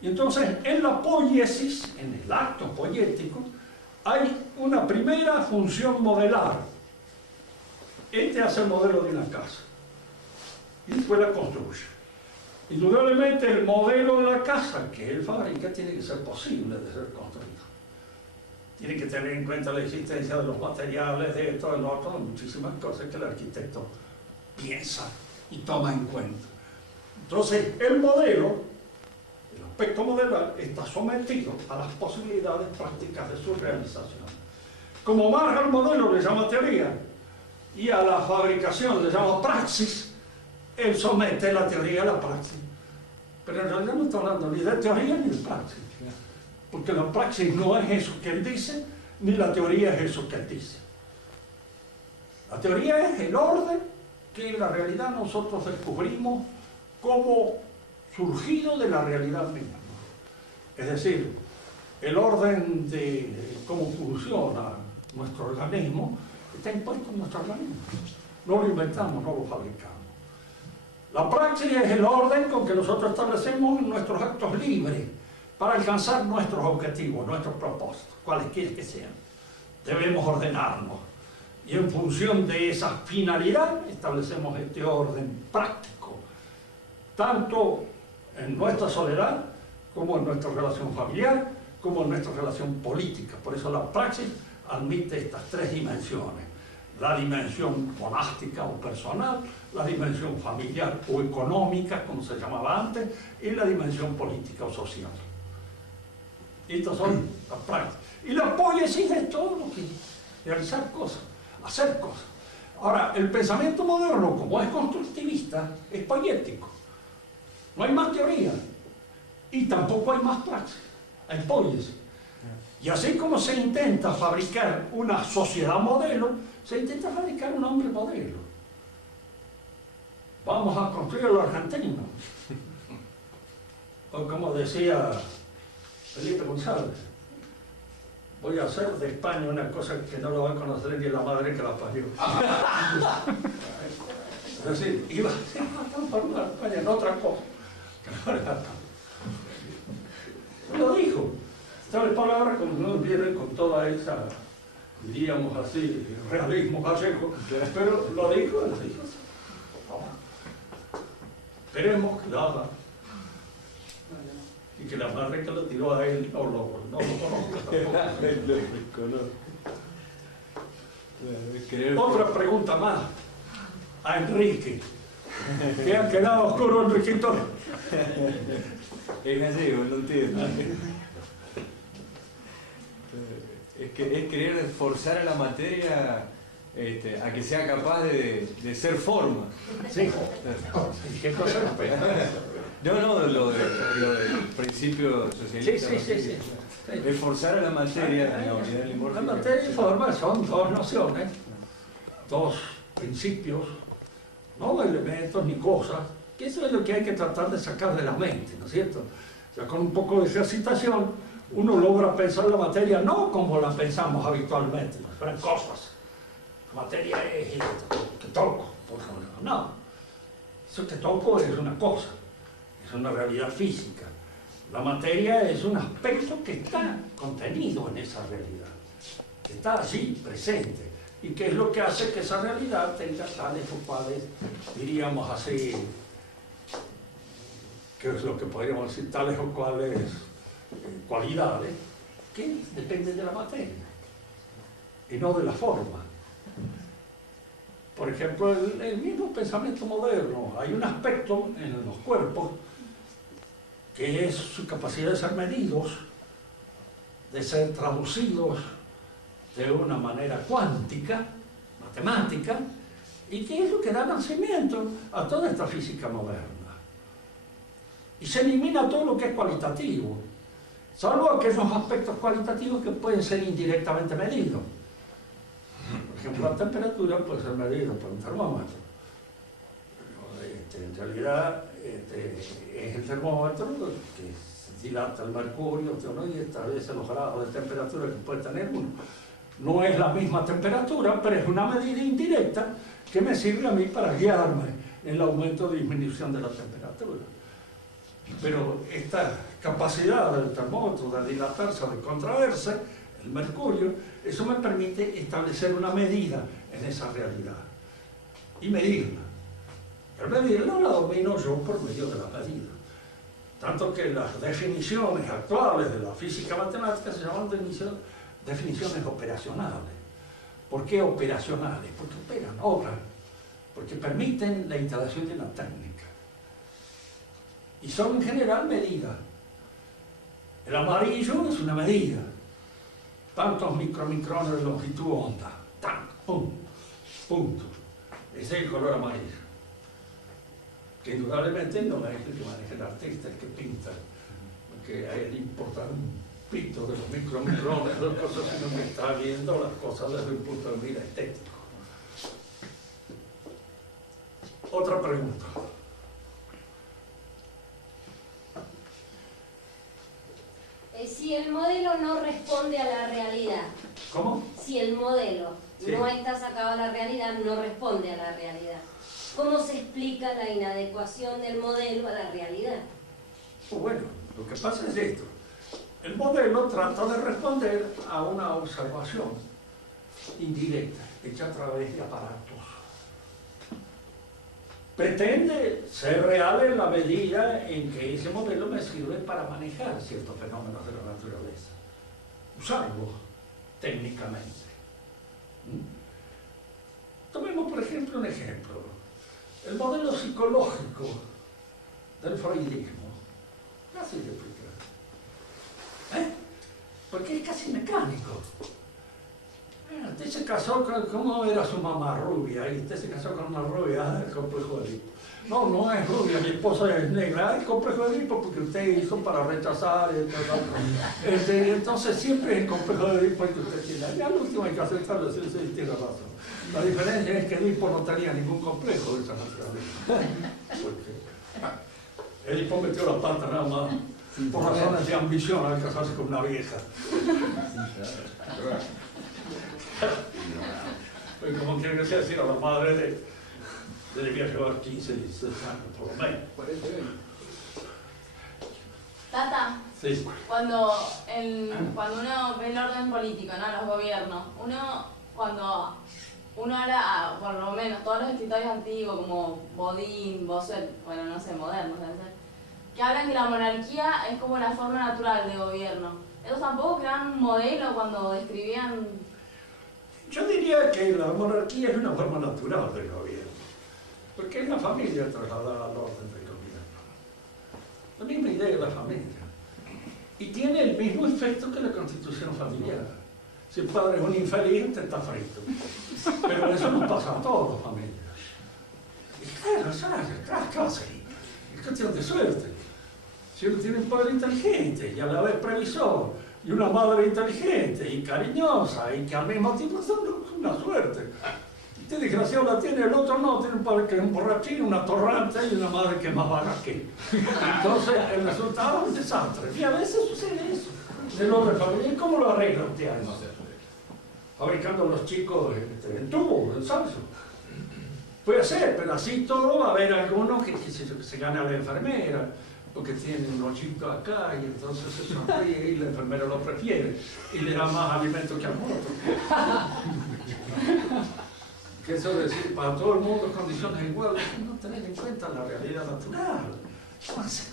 Y entonces, en la poiesis, en el acto poético, hay una primera función modelar. Este hace el modelo de una casa y después la construye. Indudablemente, el modelo de la casa que él fabrica tiene que ser posible de ser construido. Tiene que tener en cuenta la existencia de los materiales, de esto, de lo otro, de muchísimas cosas que el arquitecto piensa y toma en cuenta. Entonces, el modelo, el aspecto modelar, está sometido a las posibilidades prácticas de su realización. Como Marx al modelo le llama teoría y a la fabricación le llama praxis, él somete la teoría a la praxis. Pero en realidad no está hablando ni de teoría ni de praxis, porque la praxis no es eso que él dice, ni la teoría es eso que él dice. La teoría es el orden que en la realidad nosotros descubrimos como surgido de la realidad misma. Es decir, el orden de cómo funciona nuestro organismo está impuesto en nuestro organismo. No lo inventamos, no lo fabricamos. La praxis es el orden con que nosotros establecemos nuestros actos libres para alcanzar nuestros objetivos, nuestros propósitos, cualesquiera que sean. Debemos ordenarnos y en función de esa finalidad establecemos este orden práctico, tanto en nuestra soledad, como en nuestra relación familiar, como en nuestra relación política. Por eso la praxis admite estas tres dimensiones: la dimensión monástica o personal, la dimensión familiar o económica, como se llamaba antes, y la dimensión política o social. Estas son las prácticas. Y la poiesis es todo lo que realizar cosas, hacer cosas. Ahora, el pensamiento moderno, como es constructivista, es poético. No hay más teoría y tampoco hay más praxis, hay poiesis. Y así como se intenta fabricar una sociedad modelo, se intenta fabricar un hombre modelo. Vamos a construir el argentino. O como decía Felipe González, voy a hacer de España una cosa que no lo va a conocer ni la madre que la parió. Es decir, iba a transformar España en otra cosa. Lo dijo. Tales palabras como no vienen con toda esa, diríamos así, realismo gallego, pero lo dijo. Esperemos que lo haga. Y que la madre que lo tiró a él no lo conozca. Otra pregunta más a Enrique. ¿Qué ha quedado oscuro, Enriquito? Es gallego, no entiendo. Es querer forzar a la materia a que sea capaz de ser forma. Sí. ¿Qué cosa No, lo del principio socialista. Sí. Es forzar a la materia en la unidad limórfica. La materia y forma son dos nociones, dos principios, no elementos ni cosas, que eso es lo que hay que tratar de sacar de la mente, ¿no es cierto? O sea, con un poco de ejercitación uno logra pensar la materia no como la pensamos habitualmente, pero en cosas. La materia es esto, que toco, por ejemplo. No, eso que toco es una cosa, es una realidad física. La materia es un aspecto que está contenido en esa realidad, que está allí, presente, y que es lo que hace que esa realidad tenga tales o cuales, diríamos así, que es lo que podríamos decir, tales o cuales cualidades, que dependen de la materia, y no de la forma. Por ejemplo, el mismo pensamiento moderno, hay un aspecto en los cuerpos que es su capacidad de ser medidos, de ser traducidos de una manera cuántica, matemática, y que es lo que da nacimiento a toda esta física moderna. Y se elimina todo lo que es cualitativo, salvo aquellos aspectos cualitativos que pueden ser indirectamente medidos. Por ejemplo, la temperatura puede ser medida por un termómetro. En realidad es el termómetro que dilata el mercurio, ¿no? Y establece los grados de temperatura que puede tener uno. No es la misma temperatura, pero es una medida indirecta que me sirve a mí para guiarme en el aumento o disminución de la temperatura. Pero esta capacidad del termómetro de dilatarse o de contraerse, el mercurio, eso me permite establecer una medida en esa realidad y medirla. El medirla la domino yo por medio de la medida. Tanto que las definiciones actuales de la física matemática se llaman definiciones operacionales. ¿Por qué operacionales? Porque operan, obran, porque permiten la instalación de una técnica. Y son en general medidas. El amarillo es una medida. Tantos micromicrones de longitud onda. Tan, pum, punto. Ese es el color amarillo. Que indudablemente no es el que maneja el artista, el que pinta. Porque a él le importa un pito de los micromicrones, dos cosas, sino que está viendo las cosas desde un punto de vista estético. Otra pregunta. Si el modelo no responde a la realidad. ¿Cómo? Si el modelo sí. no está sacado a la realidad, no responde a la realidad. ¿Cómo se explica la inadecuación del modelo a la realidad? Bueno, lo que pasa es esto. El modelo trata de responder a una observación indirecta, hecha a través de aparatos. Pretende ser real en la medida en que ese modelo me sirve para manejar ciertos fenómenos de la naturaleza, usarlos técnicamente. Tomemos, por ejemplo, un ejemplo. El modelo psicológico del freudismo. Fácil de explicar. Porque es casi mecánico. Usted se casó con, ¿cómo era su mamá? Rubia, y usted se casó con una rubia, el complejo de Edipo. No, no es rubia, mi esposa es negra, el complejo de Edipo porque usted hizo para rechazar, entonces siempre es el complejo de Edipo que usted tiene. Y al último hay que aceptarlo, sí, tiene razón. La diferencia es que Edipo no tenía ningún complejo de esa naturaleza. Porque Edipo metió la pata nada más por razones de ambición al casarse con una vieja. Pues como quiere que sea, decir a la madre debía llevar 15, 16 años por lo menos. Tata, Sí. cuando uno ve el orden político, ¿no? Los gobiernos, cuando uno habla, por lo menos todos los escritores antiguos como Bodin, Bossuet, bueno, no sé, modernos, que hablan que la monarquía es como la forma natural de gobierno. ¿Ellos tampoco crean un modelo cuando describían? Yo diría que la monarquía es una forma natural del gobierno, porque es la familia trasladada al orden del gobierno. La misma idea de la familia. Y tiene el mismo efecto que la constitución familiar. Si el padre es un infeliz, te está frito. Pero eso no pasa a todas las familias. Y claro, ¿qué va a ser? Es cuestión de suerte. Si uno tiene un padre inteligente y a la vez previsor, y una madre inteligente y cariñosa, y que al mismo tiempo es una suerte. Este desgraciado la tiene, el otro no, tiene un padre que es un borrachín, una torrante y una madre que es más vaga que él. Entonces el resultado es un desastre. Y a veces sucede eso. El orden familiar, ¿cómo lo arregla usted a eso? Fabricando a los chicos en tubo, en salso. Puede ser, pero así todo va a haber algunos que se gana la enfermera, porque tienen unos chicos acá y entonces se sonríe y la enfermera lo prefiere y le da más alimento que al otro. Que eso es decir, para todo el mundo condiciones iguales, no tener en cuenta la realidad natural.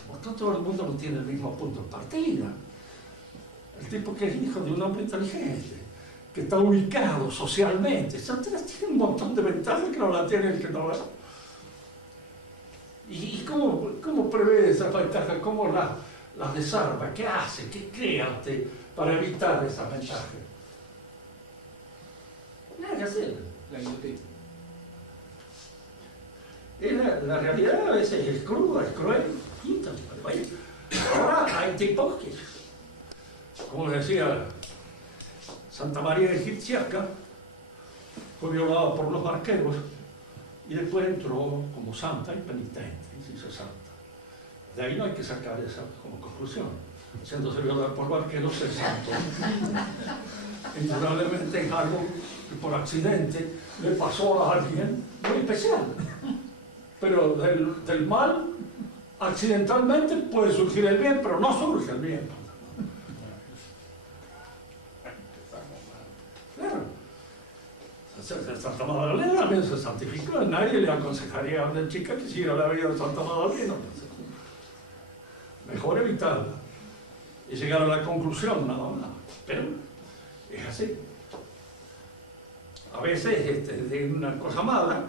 Porque todo el mundo no tiene el mismo punto de partida. El tipo que es hijo de un hombre inteligente, que está ubicado socialmente, tiene un montón de ventajas que no la tiene el que no la... ¿Y cómo prevé esas ventajas? ¿Cómo las desarma? ¿Qué hace? ¿Qué crea usted para evitar esas ventajas? Nada que hacer. La realidad a veces es cruda, es cruel, quinta. Ahora hay tipos que, como decía Santa María Egipciaca, fue violada por los barqueros y después entró como santa y penitente y se hizo santa. De ahí no hay que sacar esa como conclusión. Siéndose violada por barqueros es santo. Indudablemente es algo que por accidente le pasó a alguien muy especial. Pero del mal, accidentalmente puede surgir el bien, pero no surge el bien. Claro. Santa Magdalena también se santificó. Nadie le aconsejaría a una chica que siguiera la vida de Santa Magdalena. Mejor evitarla y llegar a la conclusión, nada más. Pero es así. A veces de una cosa mala,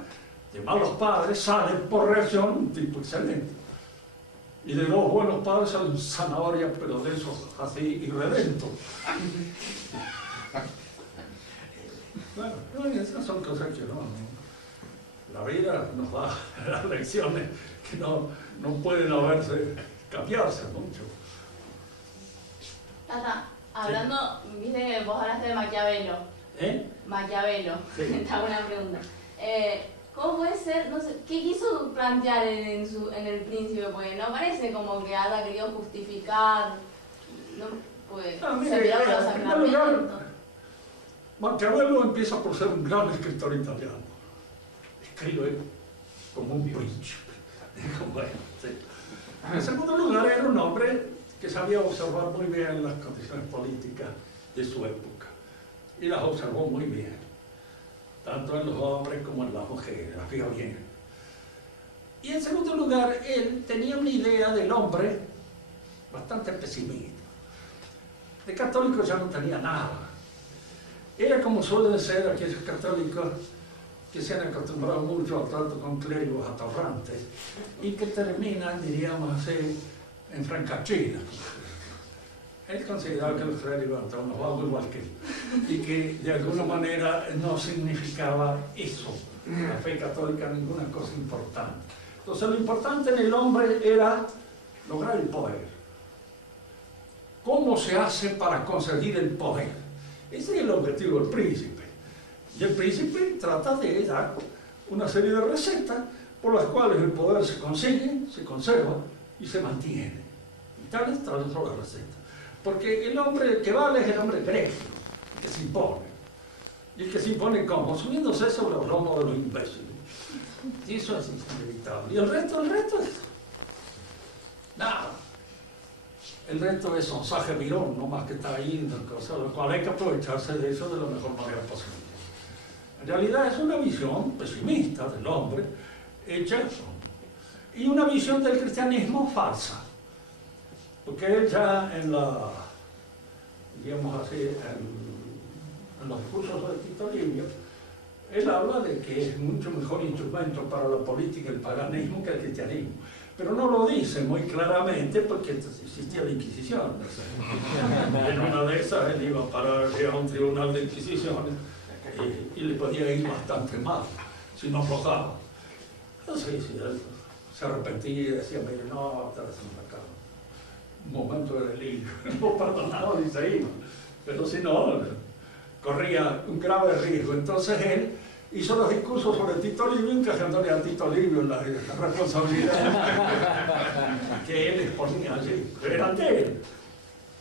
de malos padres, sale por reacción un tipo excelente. Y de dos buenos padres sale un zanahoria, pero de esos así irredentos. Bueno, esas son cosas que no. La vida nos da las lecciones que no pueden cambiarse mucho. Tata, hablando, viste, vos hablaste de Maquiavelo. Maquiavelo, Sí. esta es una pregunta. ¿Cómo puede ser, no sé, qué quiso plantear en el Príncipe? Porque no parece como que haya querido justificar, no, pues, Mira, se tiraron los en primer lugar, sacramentos. Maquiavelo empieza por ser un gran escritor italiano. Escribe como un príncipe. Bueno, sí. En segundo lugar, era un hombre que sabía observar muy bien las condiciones políticas de su época. Y las observó muy bien, tanto en los hombres como en las mujeres, las vio bien. Y en segundo lugar, él tenía una idea del hombre bastante pesimista. De católico ya no tenía nada. Era como suelen ser aquellos católicos que se han acostumbrado mucho al trato con clérigos atorrantes y que terminan, diríamos así, en francachina. Él consideraba que los clérigos estaban algo igual que él y que de alguna manera no significaba eso, la fe católica, ninguna cosa importante. Entonces lo importante en el hombre era lograr el poder. ¿Cómo se hace para conseguir el poder? Ese es el objetivo del príncipe. Y el príncipe trata de dar una serie de recetas por las cuales el poder se consigue, se conserva y se mantiene. Tal es la receta. Porque el hombre que vale es el hombre grecio, el que se impone. Y el que se impone, ¿cómo? Subiéndose sobre el lomo de los imbéciles. Y eso es inevitable. Y el resto es nada. El resto es sonsaje virón, no más que está ahí, lo cual hay que aprovecharse de eso de la mejor manera posible. En realidad es una visión pesimista del hombre hecha y una visión del cristianismo falsa. Porque él ya en digamos así, en los discursos de Tito Livio, él habla de que es mucho mejor instrumento para la política el paganismo que el cristianismo. Pero no lo dice muy claramente porque existía la Inquisición. En una de esas él iba a parar a un tribunal de Inquisiciones y le podía ir bastante mal si no aflojaba. Entonces, sí, él se arrepentía y decía, mire, no, está haciendo acá un momento de delirio. No perdonaba y se iba. Pero si no, corría un grave riesgo. Entonces él hizo los discursos sobre Tito Livio, encajándole a Tito Livio la responsabilidad que él exponía allí, pero eran de él.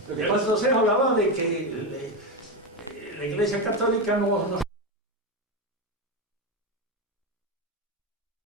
Lo que pasa es que hablaba de que la Iglesia Católica no